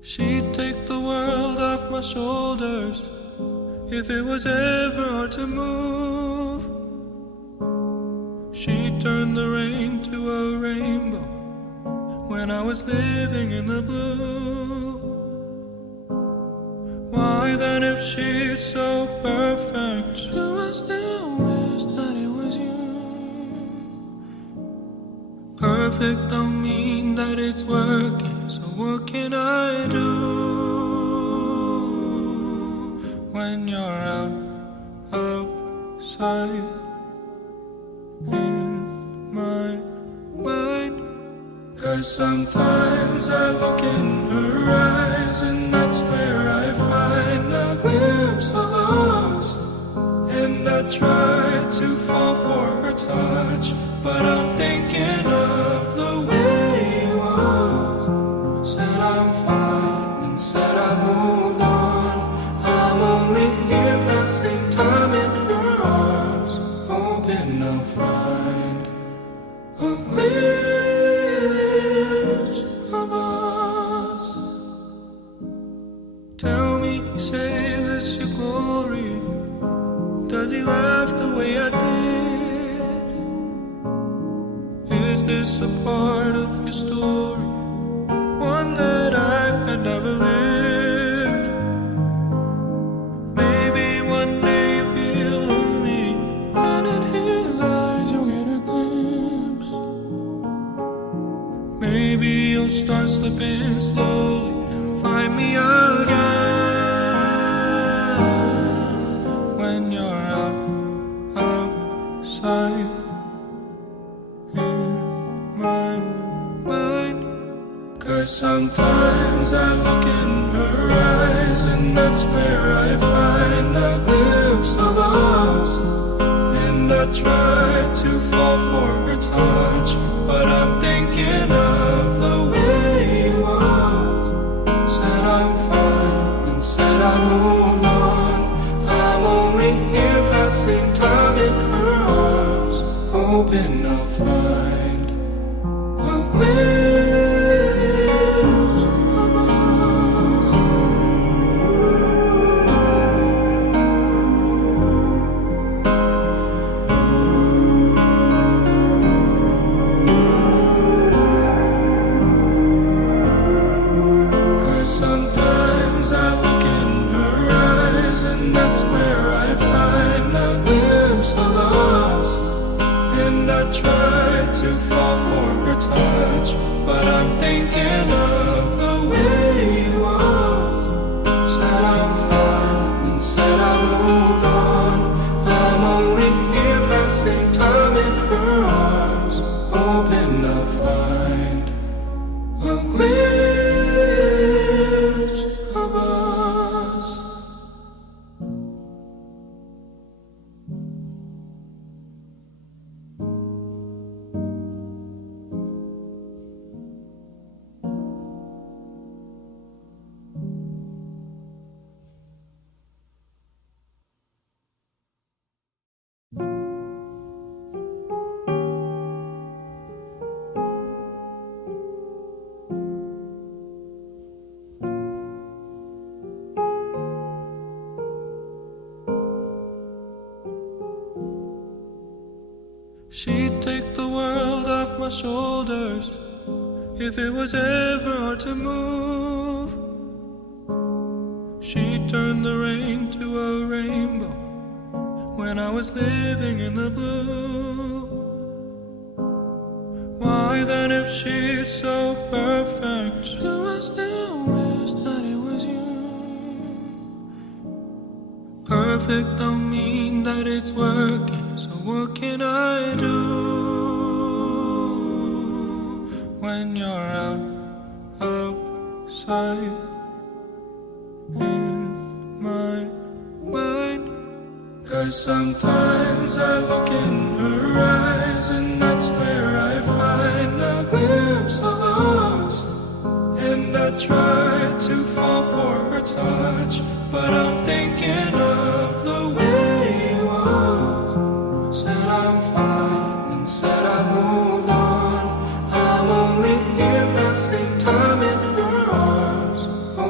She'd take the world off my shoulders if it was ever hard to move. She'd turn the rain to a rainbow when I was living in the blue. Why then, if she's so perfect, do I still wish that it was you? Perfect don't mean that it's working, so what can I do when you're outside in my mind? 'Cause sometimes I look in her eyes, and that's where I find a glimpse of us. And I try to fall for her touch, but I'm thinking of the way it was. Said I'm fine and said I moved on. I'm only here passing time in her arms, hoping I'll find a glimpse of us. Tell me, save us your glory. Does he laugh the way I did? Is this a part of your story, one that I had never lived? Maybe one day you feel lonely, and in his eyes you'll get a glimpse. Maybe you'll start slipping slowly and find me again when you're outside in my mind. 'Cause sometimes I look in her eyes, and that's where I find a glimpse of us. And I try to fall for her touch, but I'm thinking of the way it was. Said I'm fine and said I moved on. I'm only here passing time in her arms, hoping I'll find a glimpse of us. 'Cause sometimes I look in her eyes, and that's where I find a glimpse of us. And I try to fall for her touch, but I'm thinking of the way it was. Said I'm fine and said I moved on. I'm only here passing time in her arms, hoping I'll find a glimpse of us. She'd take the world off my shoulders if it was ever hard to move. She'd turn the rain to a rainbow when I was living in the blue. Why then, if she's so perfect, do I still wish that it was you? Perfect don't mean that it's working, so what can I do when you're outside in my mind? 'Cause sometimes I look in her eyes, and that's where I find a glimpse of us. And I try to fall for her touch, but I'm thinking of the way it was. Said I'm fine and said I moved on. I'm only here passing time in her arms,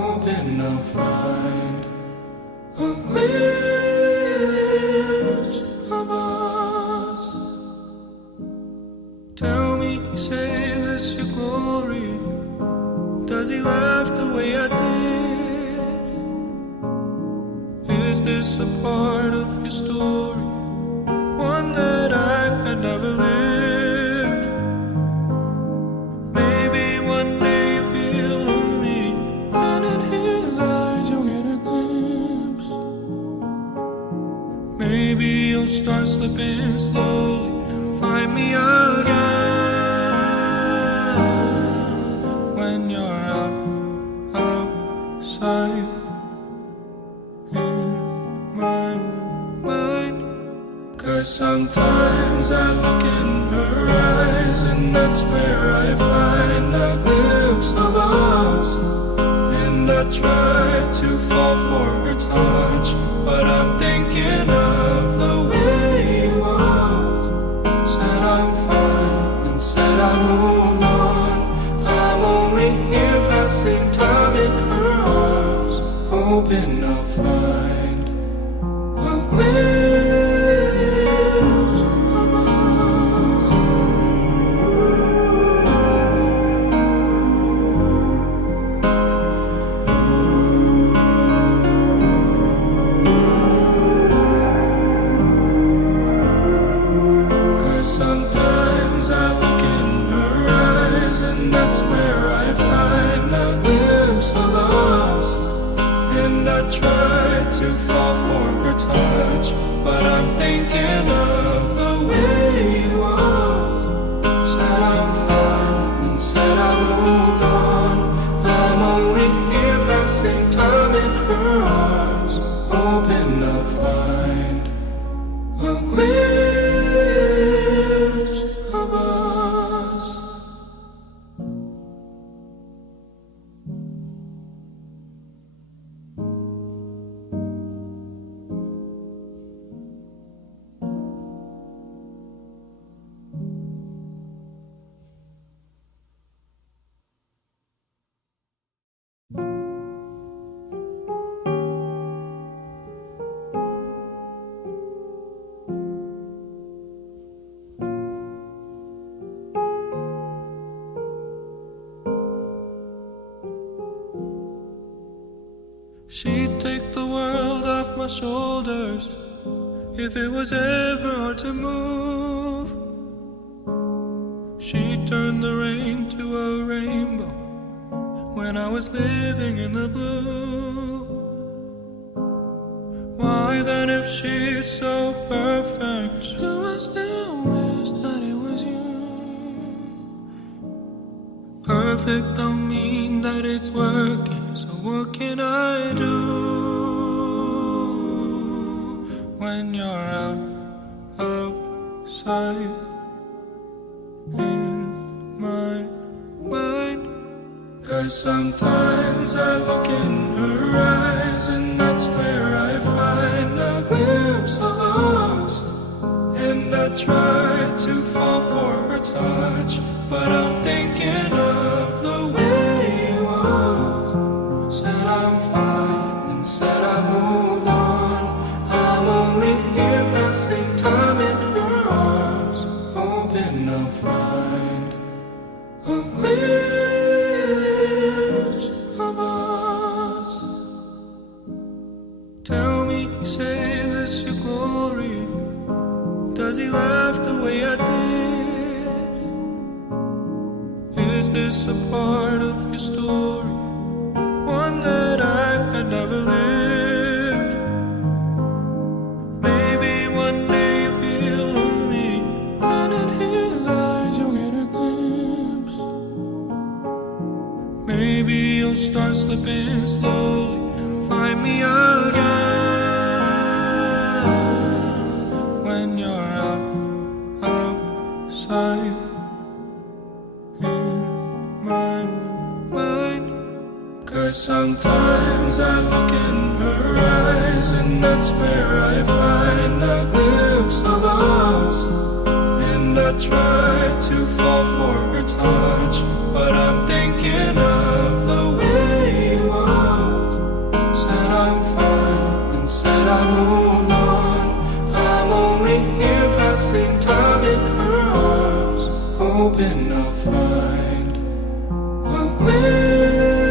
Does he laugh the way I did? Is this a part of your story? One that I had never lived. Maybe one day you feel lonely, and in his eyes you'll get a glimpse. Maybe you'll start slipping slowly and find me again. When you're outside in my mind. 'Cause sometimes I look in her eyes, and that's where I find a glimpse of us. And I try to fall for her touch, but I'm thinking of the way you was. Said I'm fine and said I moved on. I'm only here passing time in her arms, hoping I'll find a glimpse of us. 'Cause sometimes I look in her eyes, and that's where I find a glimpse of us. And I try to fall for her touch, but I'm thinking of the way you was. Said I'm fine and said I moved on. I'm only here passing time in her arms, hoping I'll find a glimpse of us. She'd take the world off my shoulders if it was ever hard to move. She'd turn the rain to a rainbow when I was living in the blue. Why then, if she's so perfect, do I still wish that it was you? Perfect don't mean that it's working, so what can I do? When you're outside in my mind. 'Cause sometimes I look in her eyes, and that's where I find a glimpse of us. And I try to fall for her touch, but I'm thinking of the way you was. Said I'm fine and said I moved on. I'm only here passing time in her arms, hoping I'll find a glimpse of us. Tell me, save us your glory. Does he laugh the way I did? Is this a part of your story? One that I had never lived. Maybe one day you feel lonely, and in his eyes you'll get a glimpse. Maybe you'll start slipping slowly and find me again. When you're outside in my mind. 'Cause sometimes I look in her eyes, and that's where I find a glimpse of us. And I try to fall for her touch, but I'm thinking of the way you was. Said I'm fine and said I moved on. I'm only here passing time in her arms, hoping I'll find a glimpse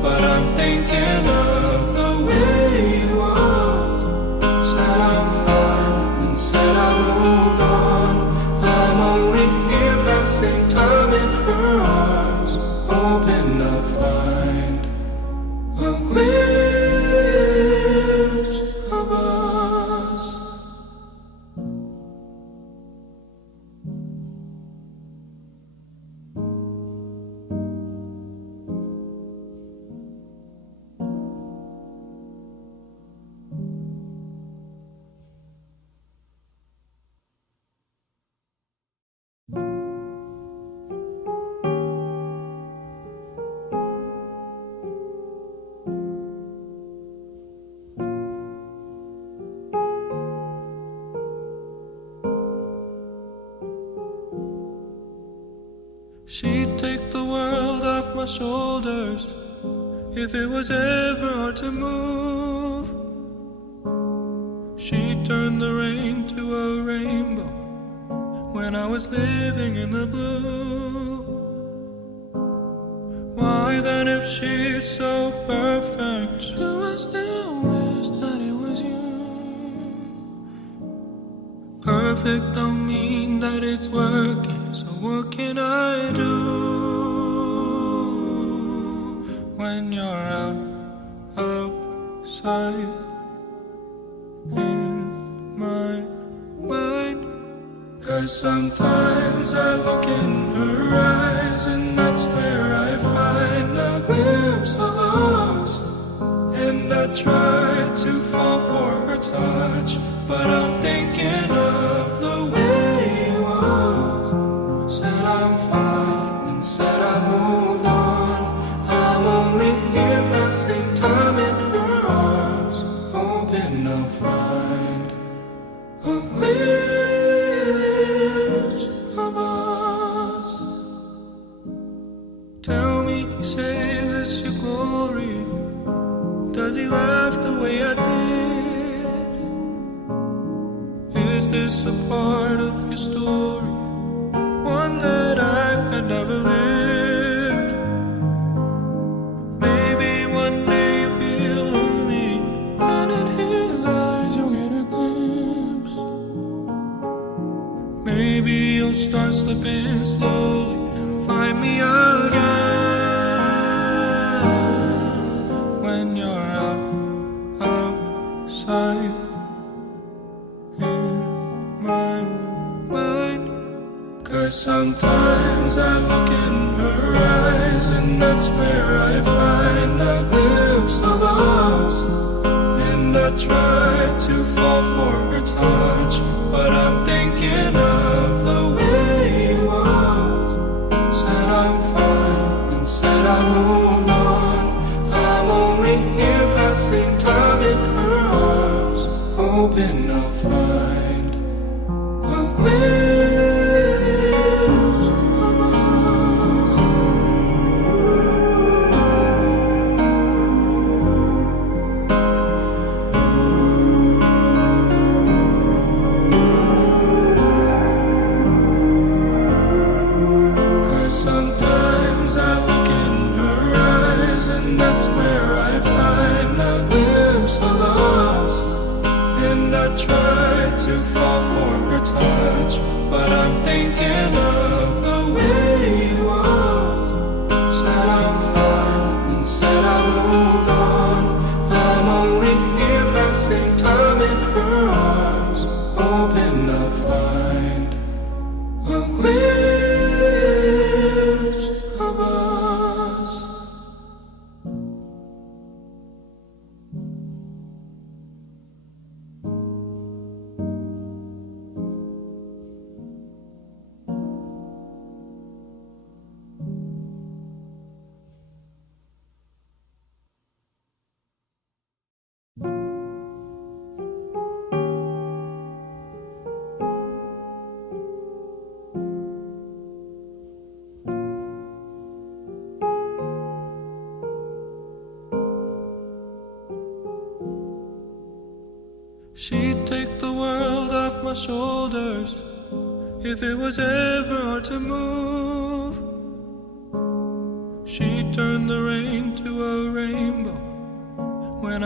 but I'm thinking of the way you was. Said I'm fine and said I moved on. I'm only here passing time in her arms, hoping I'll find a glimpse of us. She'd take the world off my shoulders if it was ever hard to move. She'd turn the rain to a rainbow when I was living in the blue. Why then, if she's so perfect, do I still wish that it was you? Perfect don't mean that it's working, so what can I do when you're outside in my mind? 'Cause sometimes I look in her eyes, and that's where I find a glimpse of us. And I try to fall for her touch, but I'm thinking of the way you was. Said I'm fine and said I moved on. I'm only here passing time in her arms, hoping I'll find a glimpse of us. Tell me, save us your glory. Does he laugh the way I did? Is this a part of your story, one that I had never lived? Maybe one day you feel lonely, and in his eyes you'll get a glimpse. Maybe you'll start slipping slowly and find me again when you're outside in my mind. 'Cause sometimes I look in her eyes, and that's where I find a glimpse of us. And I try to fall for her touch, but I'm thinking of the way you was. Said I'm fine and said I moved on. I'm only here passing time in her arms, hoping I'll find a glimpse of us. 'Cause sometimes I look in her eyes, and that's where I find a glimpse of us. And I try to fall for her touch, but I'm thinking of the way you was. Said I'm fine and said I moved on. I'm only here passing time in her arms, hoping I'll find a glimpse of us. She'd take the world off my shoulders if it was ever hard to move. She'd turn the rain to a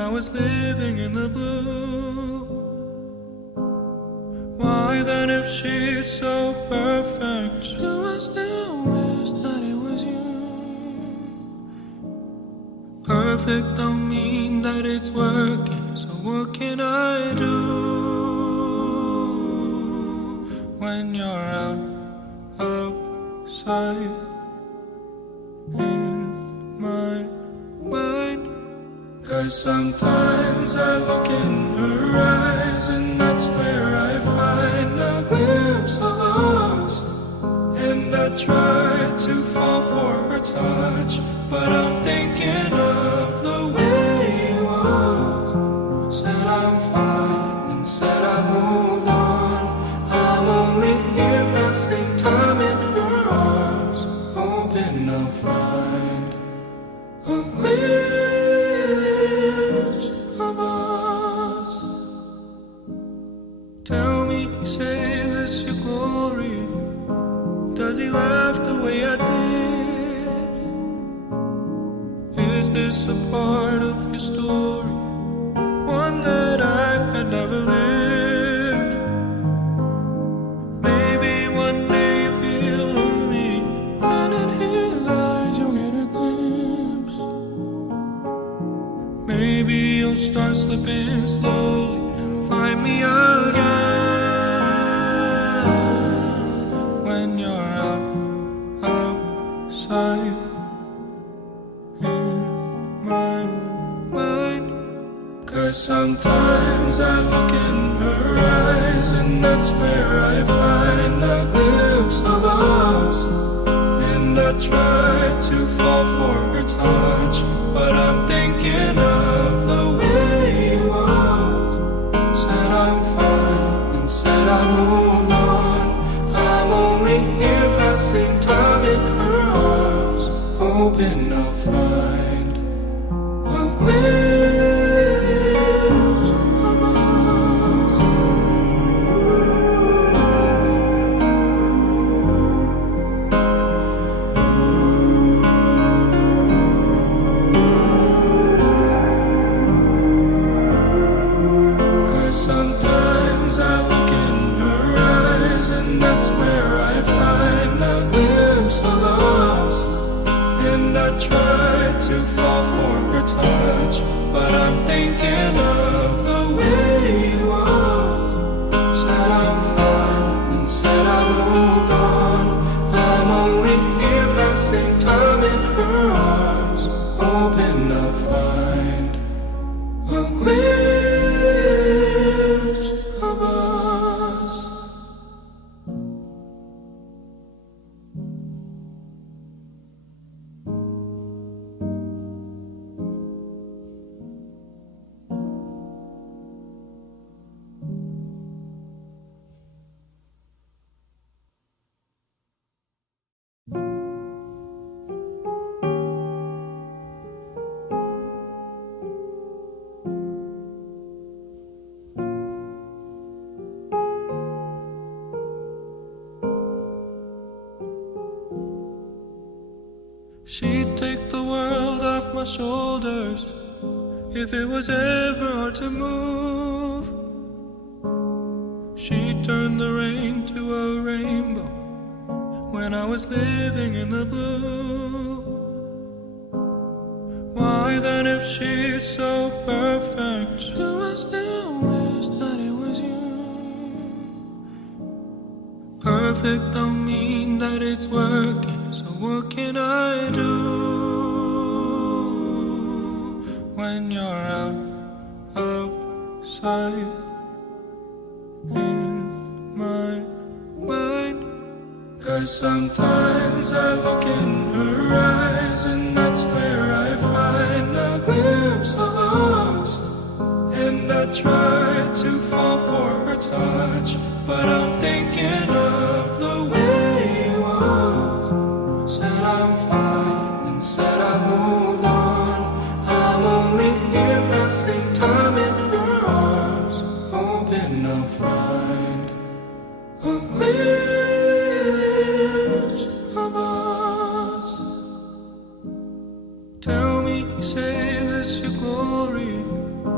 I was living in the blue. Why then, if she's so perfect, do I still wish that it was you? Perfect don't mean that it's working, so what can I do when you're outside in my mind? 'Cause sometimes I look in her eyes, and that's where I find a glimpse of us. And I try to fall for her touch, but I'm thinking of the way it was. Said I'm fine, and said I moved on. I'm only here passing time in her arms, hoping I'll find a glimpse of us. Tell me, save us your glory. Does he laugh the way I did? Is this a part of your story, one that I had never lived? Maybe one day you feel lonely, and in his eyes you'll get a glimpse. Maybe you'll start slipping slowly and find me again when you're outside in my mind. 'Cause sometimes I look in her eyes, and that's where I find a glimpse of us. And I try to fall for her touch, but I'm thinking of the way it was. Said I'm fine, and said I moved on. I'm only here passing time in her arms, hoping I'll find a glimpse of us. 'Cause sometimes I look in her eyes, and that's where I find a glimpse of us. And I try to fall for her touch, but I'm thinking of the way it was. Said I'm fine, and said I moved on. I'm only here passing time in her arms, hoping I'll find a glimpse of us. She'd take the world off my shoulders if it was ever hard to move. She'd turn the rain to a rainbow when I was living in the blue. Why then, if she's so perfect, do I still wish that it was you? Perfect don't mean that it's working, so what can I do when you're outside in my mind? 'Cause sometimes I look in her eyes, and that's where I find a glimpse of us. And I try to fall for her touch, but I'm thinking of the way it was. Said I'm fine, and said I moved on. I'm only here passing time in her arms, hoping I'll find a glimpse of us. Tell me, save us your glory.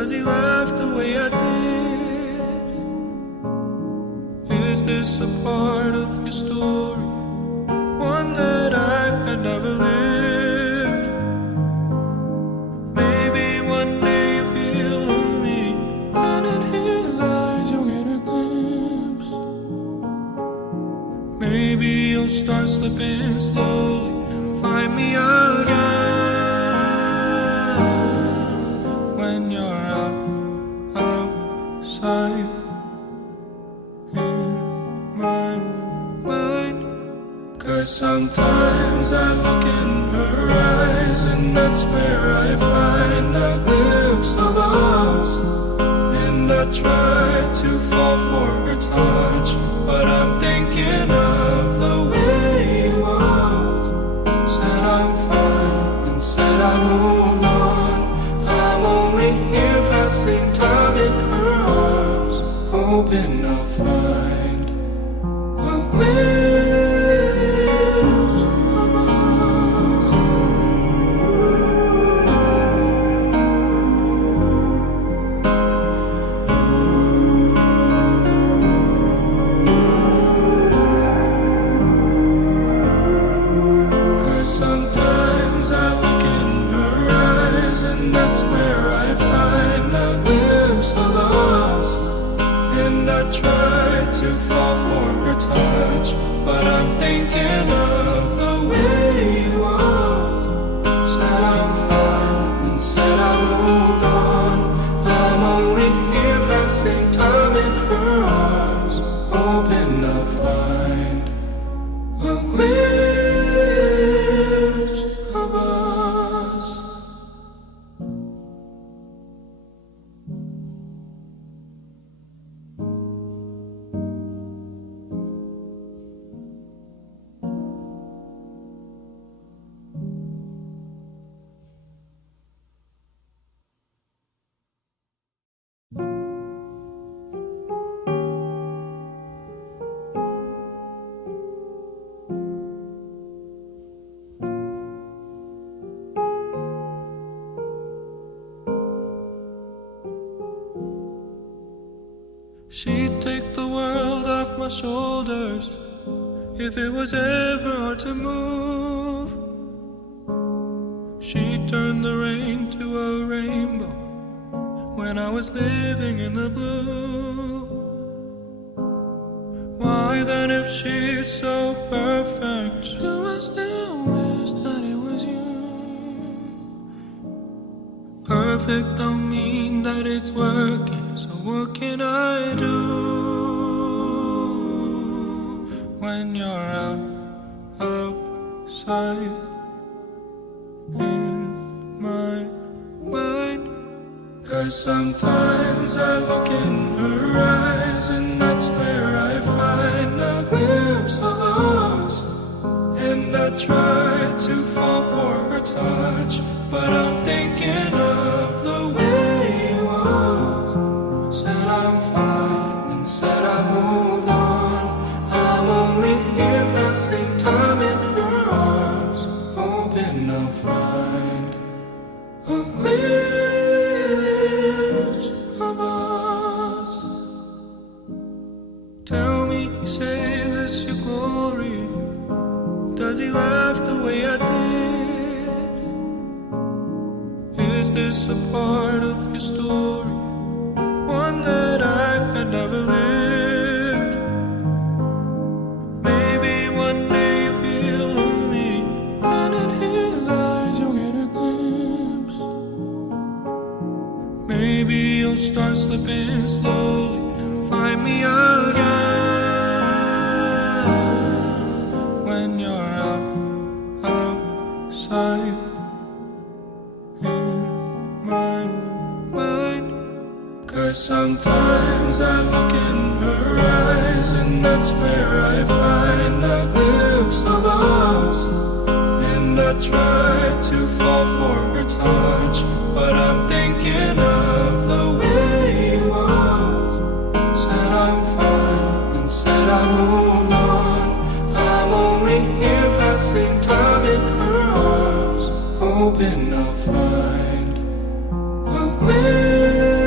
Does he laugh the way I did? Is this a part of your story? One that I had never lived. Maybe one day you feel lonely, and in his eyes you'll get a glimpse. Maybe you'll start slipping slowly and find me again. When you're outside in my mind. 'Cause sometimes I look in her eyes, and that's where I find a glimpse of us. And I try to fall for her touch, but I'm thinking of the way you was. Said I'm fine and said I moved on. I'm only here passing time in her arms, hoping I'll find a glimpse of us. 'Cause sometimes I look in her eyes, and that's where I find a glimpse of us. And I try to fall for her touch, but I'm thinking of the way you was. Said I'm fine and said I moved on. I'm only here passing time in her arms, hoping I'll find a glimpse of us. She'd take the world off my shoulders if it was ever hard to move. She'd turn the rain to a rainbow when I was living in the blue. Why then, if she's so perfect, do I still wish that it was you? Perfect don't mean that it's working, so what can I do when you're outside in my mind? 'Cause sometimes I look in her eyes, and that's where I find a glimpse of us. And I try to fall for her touch, but I'm thinking of the way you was. Said I'm fine and said I moved on. I'm only here passing time in her arms, hoping I'll find a glimpse of us. Tell me, save us your glory. Does he laugh the way I did? Is this a part of your story? One that I had never lived. Maybe one day you feel lonely, and in his eyes you'll get a glimpse. Maybe you'll start slipping slowly and find me again when you're outside in my mind. 'Cause sometimes I look in her eyes, and that's where I find a glimpse of us. And I try to fall for her touch, but I'm thinking of the way you was. Said I'm fine and said I moved on. I'm only here passing time in her arms, hoping I'll find a glimpse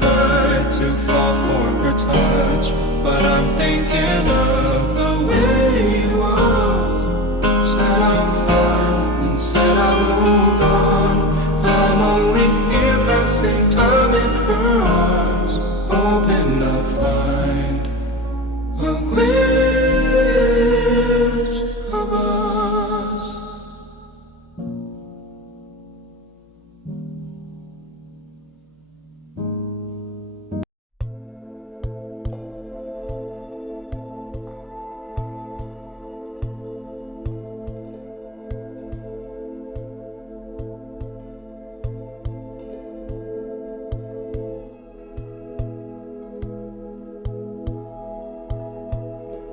tried to fall for her touch, but I'm thinking of the way it was. Said I'm fine, said I moved on. I'm only here passing time in her arms, hoping I'll find a glimpse of us.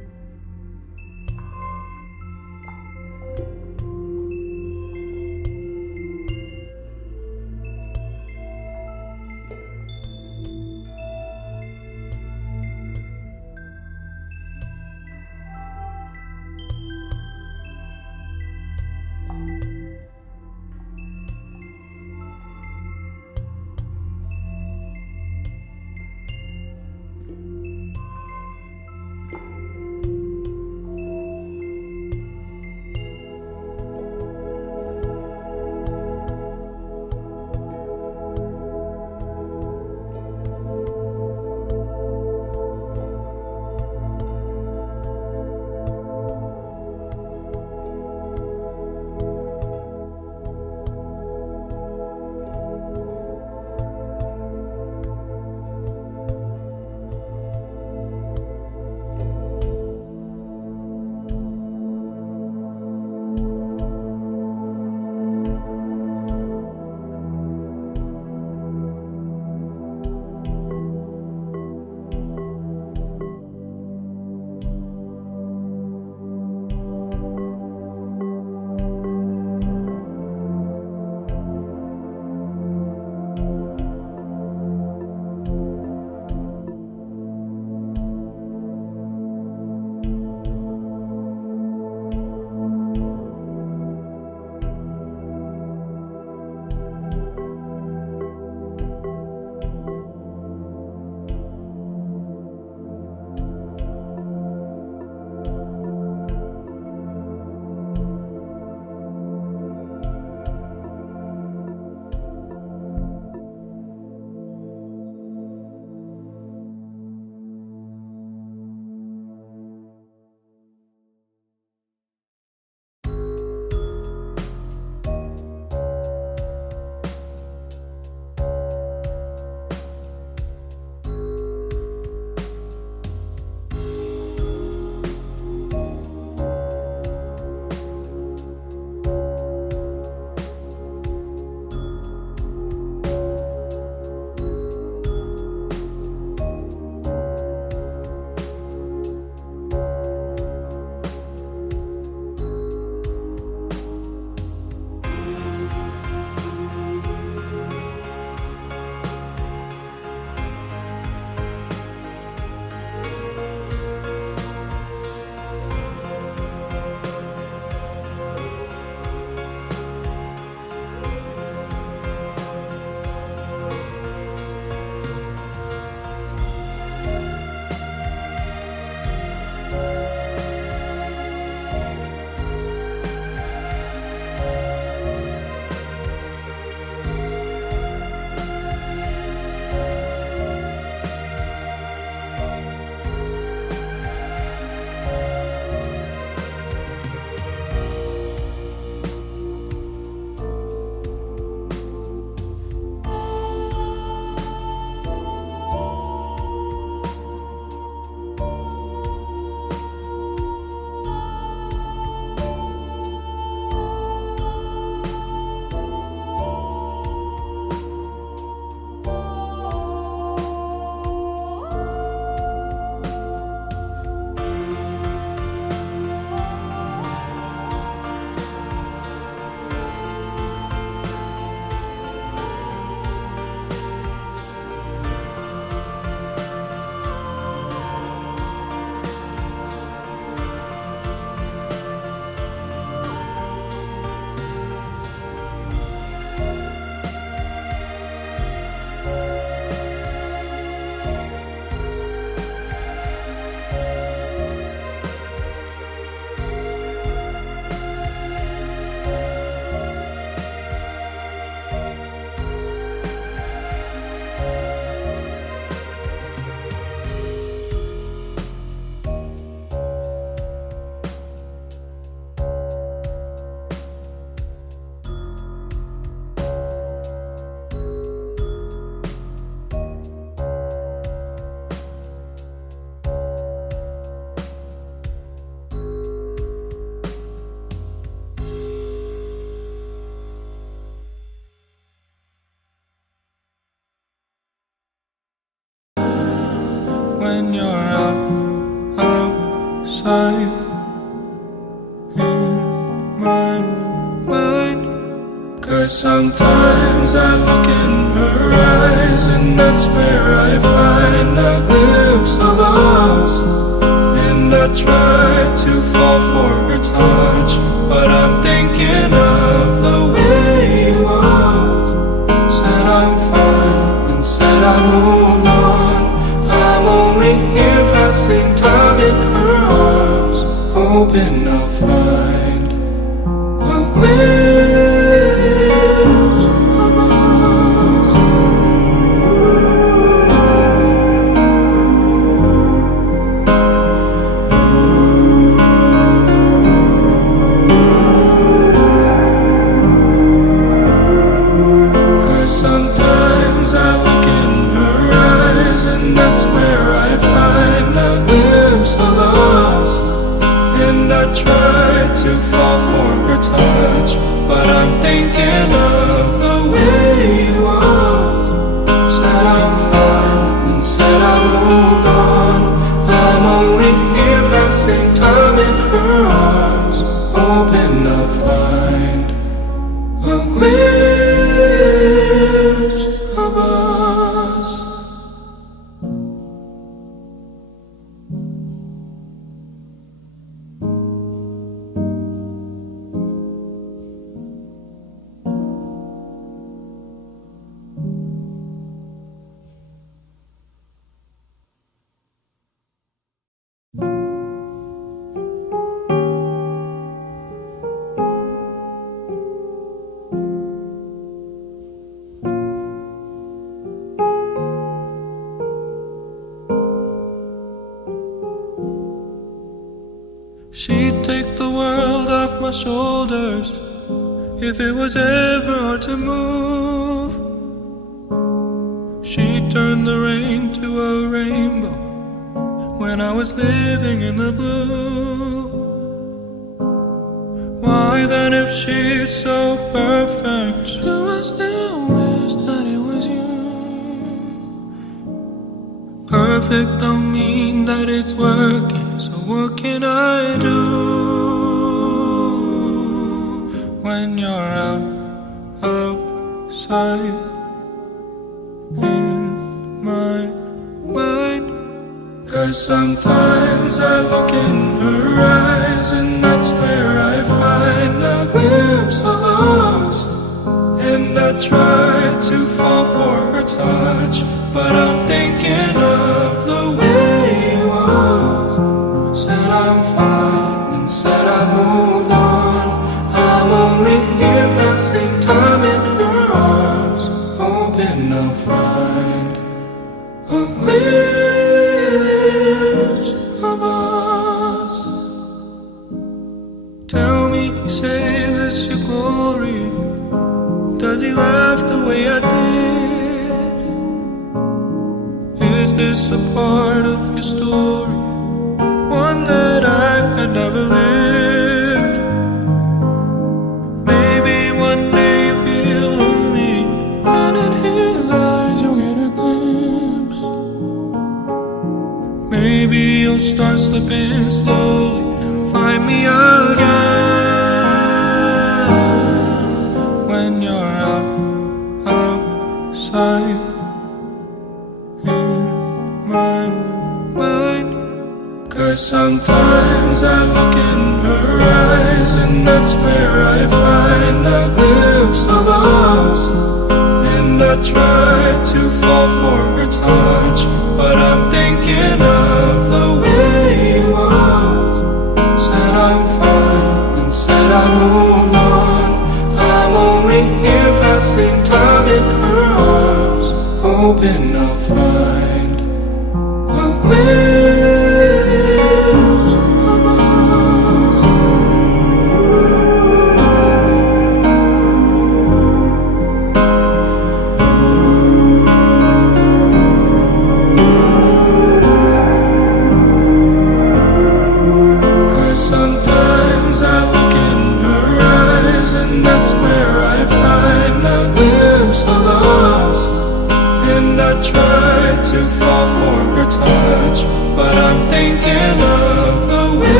outside in my mind. 'Cause sometimes I look in her eyes, and that's where I find a glimpse of us. And I try to fall for her touch, but I'm thinking of the way it was. Said I'm fine and said I moved on. I'm only here passing time in her arms, hoping I'll find a glimpse of us. 'Cause sometimes I look in her eyes, and that's where I find a glimpse of us. And I try to fall for her touch, but I'm thinking of the way it was. Said I'm fine and said I moved on. I'm only here passing time in her arms, hoping I'll find a glimpse of us. She'd take the world off my shoulders if it was ever hard to move. She'd turn the rain to a rainbow when I was living in the blue. Why then, if she's so perfect, do I still wish that it was you? Perfect don't mean that it's working, so what can I do when you're outside in my mind? 'Cause sometimes I look in her eyes, and that's where I find a glimpse of us. And I try to fall for her touch, but I'm thinking of the way it was. Said I'm fine and said I moved on. I'm only here passing time in her arms, hoping I'll find a glimpse of us. Tell me, save us your glory. Does he laugh the way I did? Is this a part of your story, one that I had never lived? Maybe one day you feel lonely, and in his eyes you'll get a glimpse. Maybe you'll start slipping slowly and find me again when you're outside in my mind. 'Cause sometimes I look in her eyes, and that's where I find a glimpse of us. And I try to fall for her touch, but I'm thinking of the way it was. Said I'm fine and said I moved on. I'm only here passing time in her arms, hoping I'll find a glimpse of us. 'Cause sometimes I look in her eyes, and that's where I find a glimpse of us. And I try to fall for her touch, but I'm thinking of the way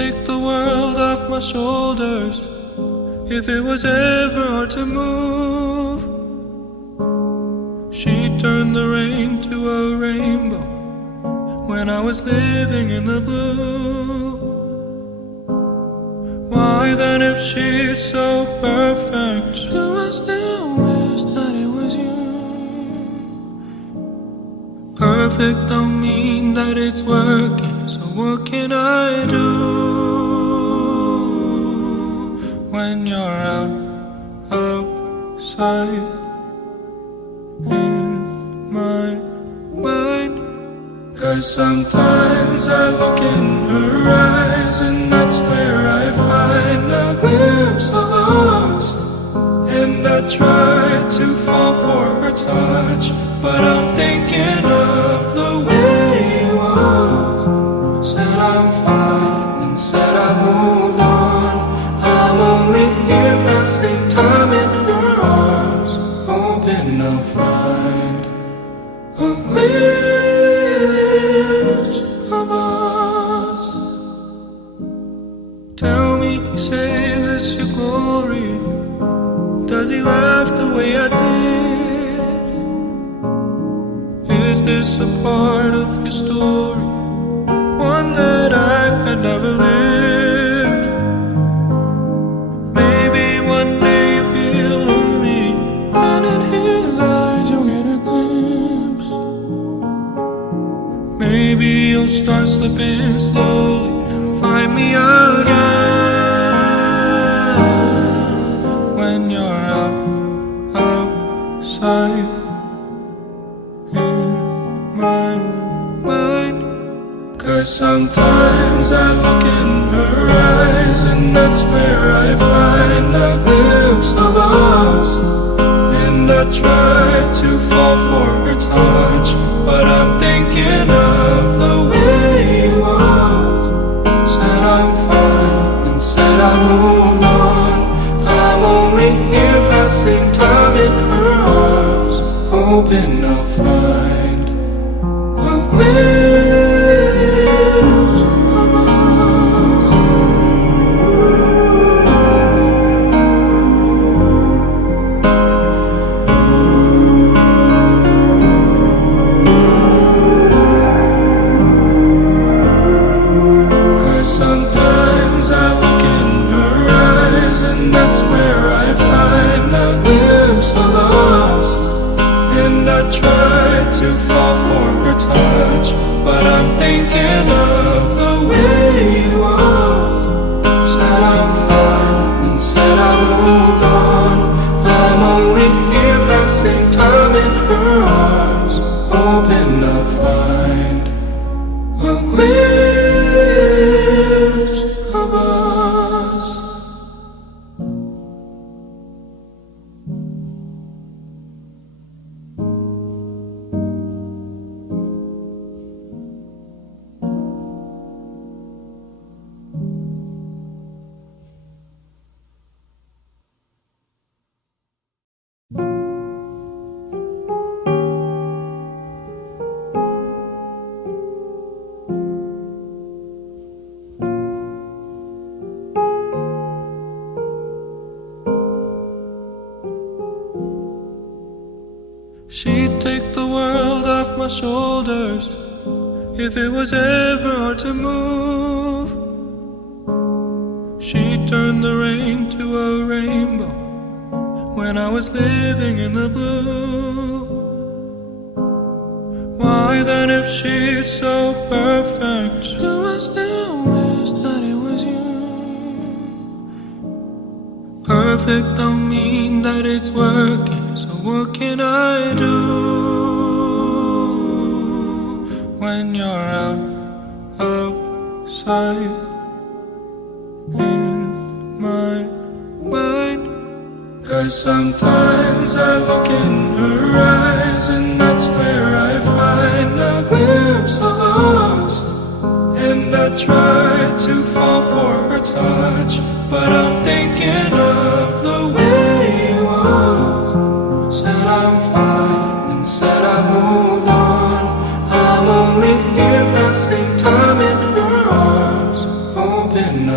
take the world off my shoulders if it was ever hard to move. She turned the rain to a rainbow when I was living in the blue. Why then, if she's so perfect, do I still wish that it was you? Perfect don't mean that it's working, so what can I do when you're outside in my mind? 'Cause sometimes I look in her eyes, and that's where I find a glimpse of us. And I try to fall for her touch, but I'm thinking of the way it was. Said I'm fine and said I moved on. I'm only here passing time in her arms, hoping I'll find a glimpse of us. Tell me, save us your glory. Does he laugh the way I did? Is this a part of your story, one that I had never lived? Maybe one day you feel lonely, and in his eyes you'll get a glimpse. Maybe you'll start slipping slowly and find me again when you're outside in my mind. 'Cause sometimes I look in her eyes, and that's where I find a glimpse of us. And I try to fall for her touch, but I'm thinking of the way it was. Said I'm fine and said I moved on. I'm only here passing time in her arms, hoping I'll find a glimpse of us. 'Cause sometimes I look in her eyes, and that's where I find a glimpse of us. And I try to fall for her touch, but I'm thinking of the way it was. Said I'm fine and said I moved on. I'm only here passing time in her arms, hoping I'll find a glimpse of us. She'd take the world off my shoulders if it was ever hard to move. She turned the rain to a rainbow when I was living in the blue. Why then, if she's so perfect, do I still wish that it was you? Perfect don't mean that it's working, so what can I do when you're outside in my mind? 'Cause sometimes I look in her eyes, and that's where I find a glimpse of us. And I try to fall for her touch, but I'm thinking of the way it was. Said I'm fine and said I moved on. I'm only here passing time in her arms, hoping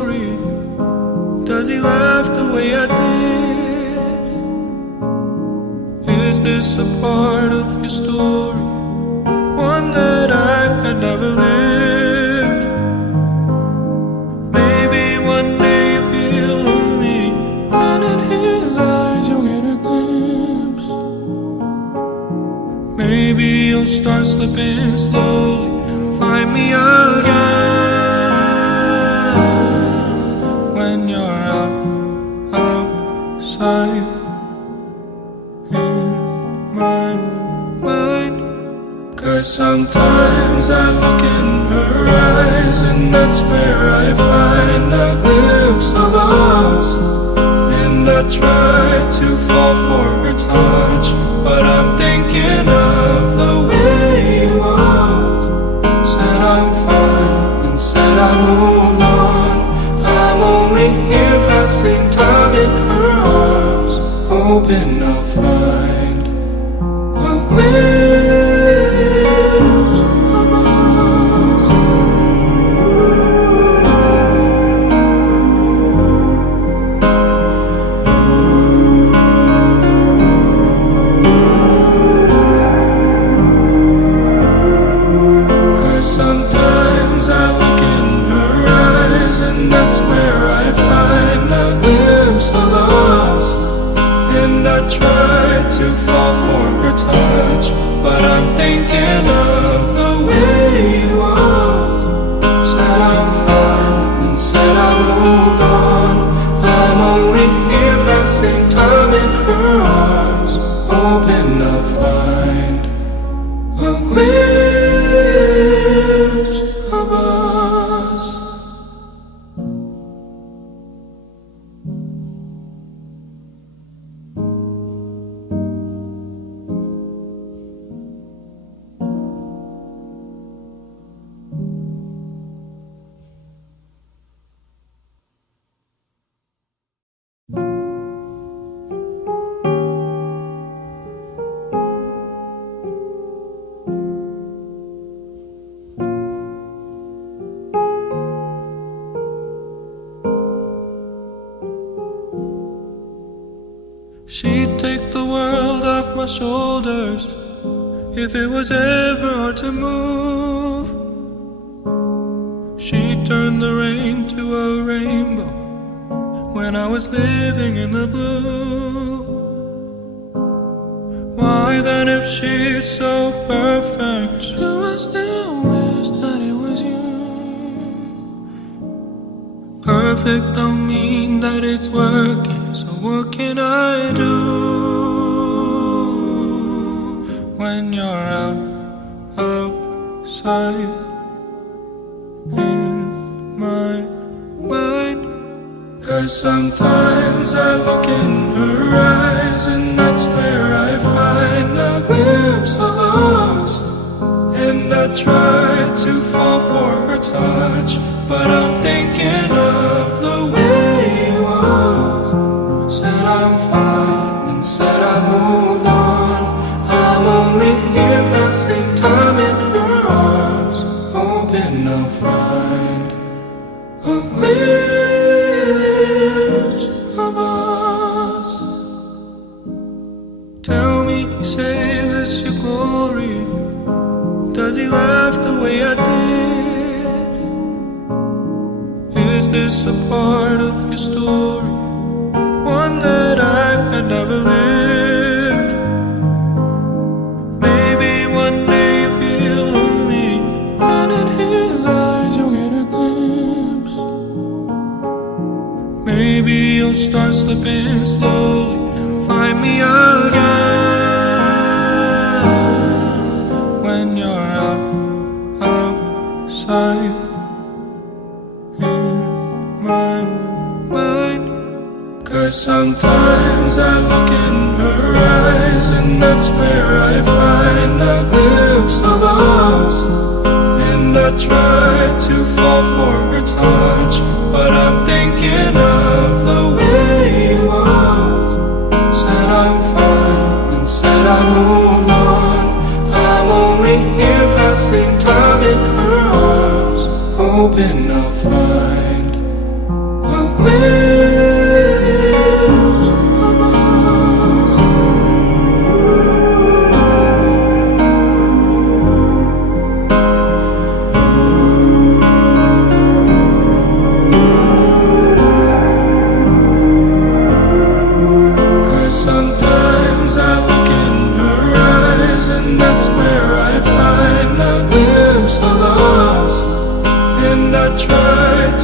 glory? Does he laugh the way I did? Is this a part of your story? One that I had never lived. Maybe one day you feel lonely, and in his eyes you'll get a glimpse. Maybe you'll start slipping slowly and find me again. When you're outside in my mind. 'Cause sometimes I look in her eyes, and that's where I find a glimpse of us. And I try to fall for her touch, but I'm thinking of the way you was. Said I'm fine and said I moved on. I'm only here passing time in her arms, hoping I'll find a glimpse of us. 'Cause sometimes I look in her eyes, and that's where I find a glimpse of us. And I try to fall for her touch, but I'm thinking of the way you was. Said I'm fine and said I moved on. I'm only here passing time in her arms, hoping I'll find a glimpse of us. She'd take the world off my shoulders if it was ever hard to move. She'd turn the rain to a rainbow when I was living in the blue. Why then, if she's so perfect, do I still wish that it was you? Perfect don't mean that it's working, so what can I do? When you're outside in my mind. 'Cause sometimes I look in her eyes, and that's where I find a glimpse of us. And I try to fall for her touch, but I'm thinking of the way you was. Said I'm fine and said I moved on. I'm only here passing time in her arms, hoping I'll find a glimpse of us. Tell me, save us your glory. Does he laugh the way I did? Is this a part of your story? One that I had never lived. Maybe one day you feel lonely, and in his eyes you'll get a glimpse. Maybe you'll start slipping slowly and find me again. When you're outside in my mind. 'Cause sometimes I look in her eyes, and that's where I find a glimpse of us. And I try to fall for her touch, but I'm thinking of the way you was. Said I'm fine and said I moved on. I'm only here passing time in her arms, hoping I'll find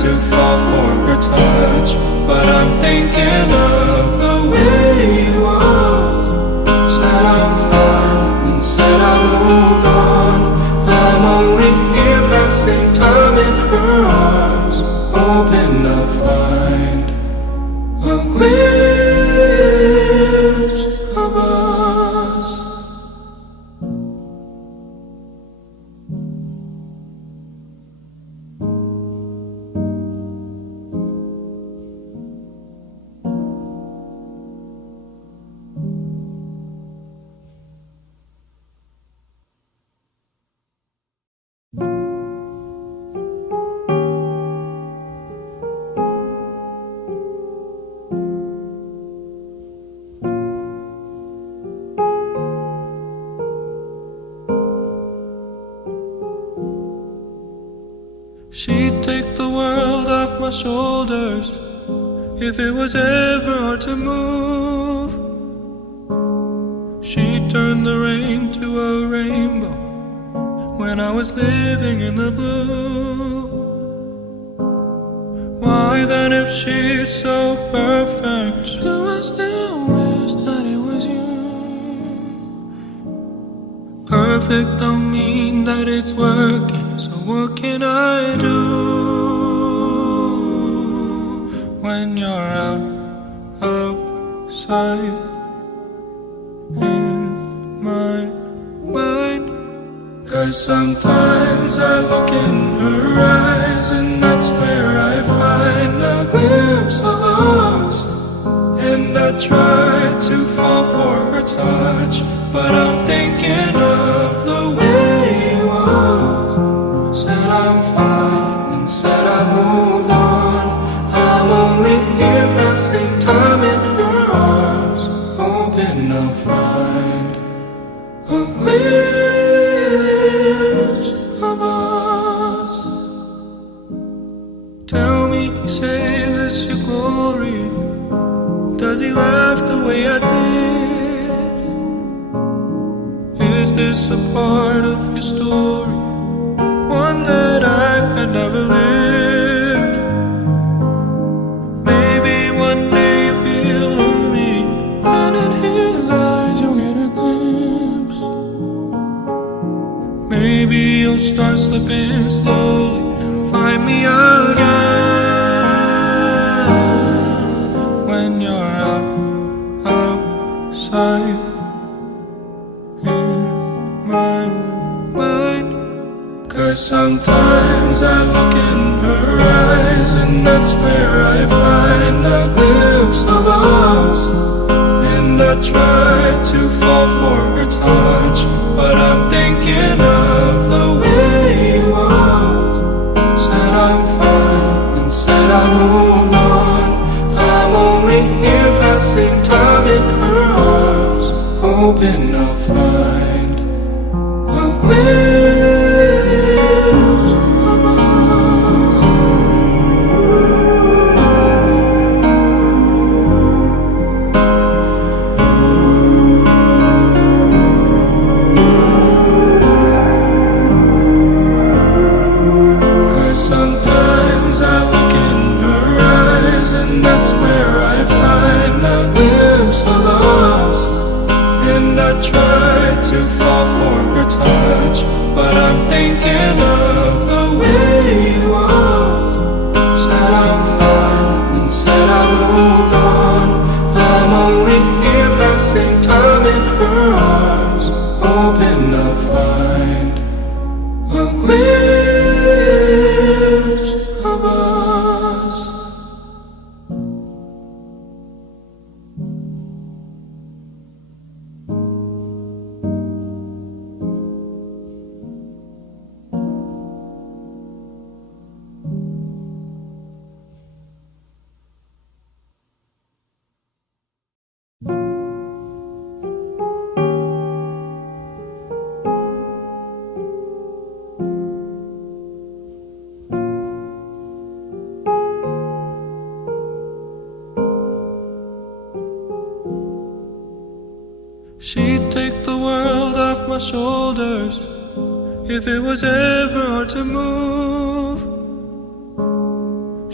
to fall for her touch, but I'm thinking of the way it was. Said I'm fine and said I moved on. I'm only here passing time in her arms, hoping to find a glimpse of us. She'd take the world off my shoulders if it was ever hard to move. She'd turn the rain to a rainbow when I was living in the blue. Why then, if she's so perfect, do I still wish that it was you? Perfect don't mean that it's working, so what can I do when you're outside in my mind? 'Cause sometimes I look in her eyes, and that's where I find a glimpse of us. And I try to fall for her touch, but I'm thinking of the way it was. Said I'm fine and said I moved on. I'm only here passing time in her arms, hoping to find a glimpse of us. Tell me, save us your glory. Does he laugh the way I did? Is this a part of your story, one that I had never lived? Maybe one day you feel lonely, and in his eyes you'll get a glimpse. Maybe you'll start slipping slowly and find me again when you're outside in my mind. 'Cause sometimes I look in her eyes, and that's where I find a glimpse of us. And I try to fall for her touch, but I'm thinking of the way it was. Said I'm fine and said I moved on. I'm only here passing time in her arms, hoping to find a glimpse of us. 'Cause sometimes I look in her eyes, and that's where I find a glimpse of us. And I try to fall for her touch, but I'm thinking of the way it was. Said I'm fine and said I moved on. I'm only here passing time in her arms, hoping to find a glimpse of us. She'd take the world off my shoulders if it was ever hard to move.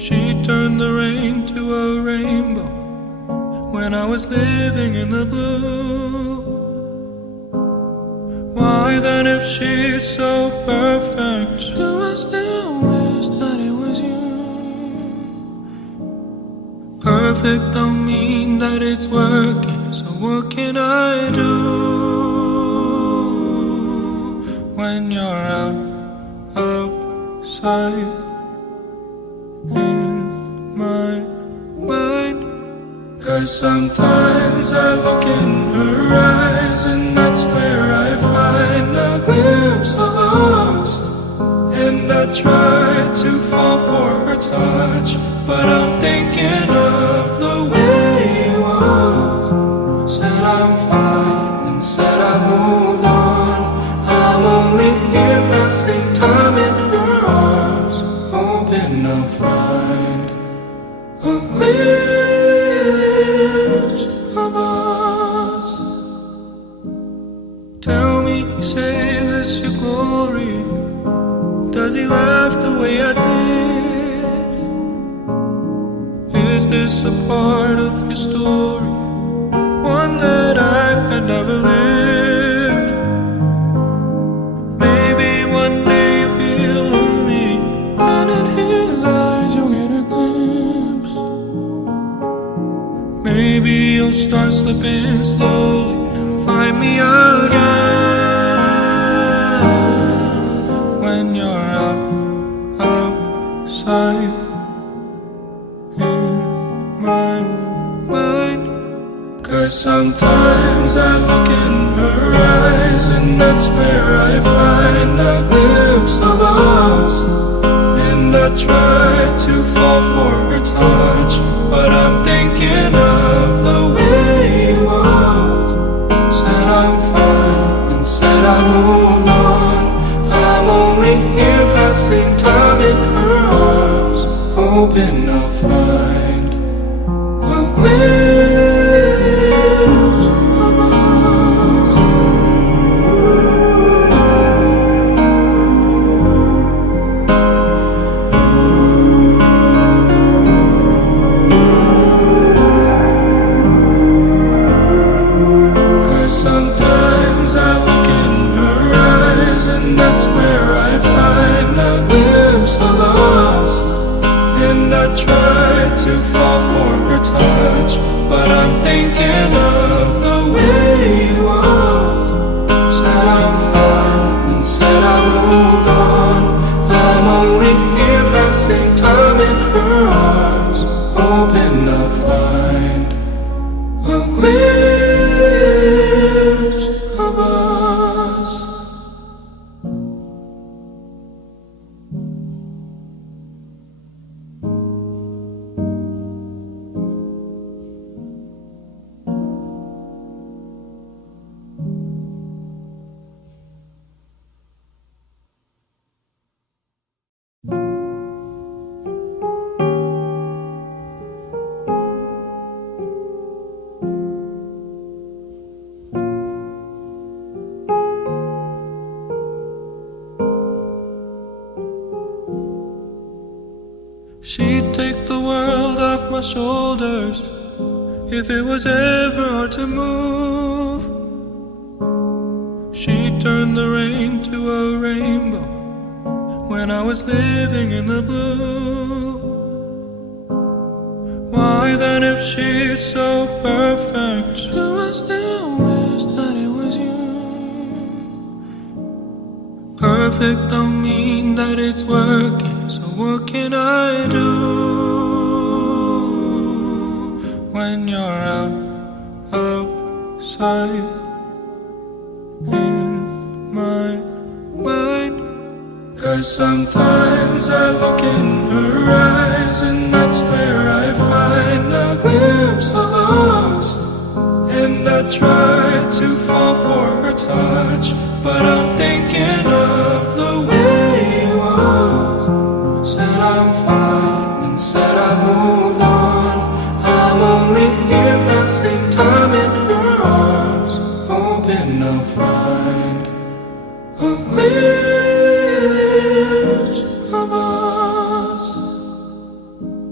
She turned the rain to a rainbow when I was living in the blue. Why then, if she's so perfect, do I still wish that it was you? Perfect don't mean that it's working, so what can I do when you're outside in my mind? 'Cause sometimes I look in her eyes, and that's where I find a glimpse of us. And I try to fall for her touch, but I'm thinking of the way it was. Said I'm fine and said I moved on. I'm only here passing time in her arms, hoping I'll find a glimpse of us. Tell me, save us your glory. Does he laugh the way I did? Is this a part of your story, one that I had never lived? Maybe one day you feel lonely, and in his eyes you'll get a glimpse. Maybe you'll start slipping slowly and find me again when you're outside in my mind. 'Cause sometimes I look in her eyes, and that's where I find a glimpse of us. And I try to fall for her touch, but I'm thinking of the way it was. Said I'm fine and said I moved on. I'm only here passing time in her arms, hoping I'll find a glimpse of us. 'Cause sometimes I look in her eyes, and that's where I find a glimpse of us. And I try to fall for her touch, but I'm thinking of the way it was. Said I'm fine and said I moved on. I'm only here passing time in her arms, hoping I'll find a glimpse of us. She'd take the world off my shoulders if it was ever hard to move. She turned the rain to a rainbow when I was living in the blue. Why then, if she's so perfect, do I still wish that it was you? Perfect don't mean that it's working, so what can I do when you're outside in my mind? 'Cause sometimes I look in her eyes, and that's where I find a glimpse of us. And I try to fall for her touch, but I'm thinking of the way it was. Said I'm fine and said I moved on. I'm only here passing time in her arms, hoping I'll find a glimpse of us.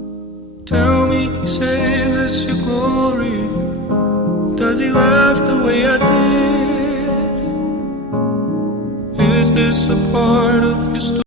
save as your glory? Does he laugh the way I did? Is this a part of your story?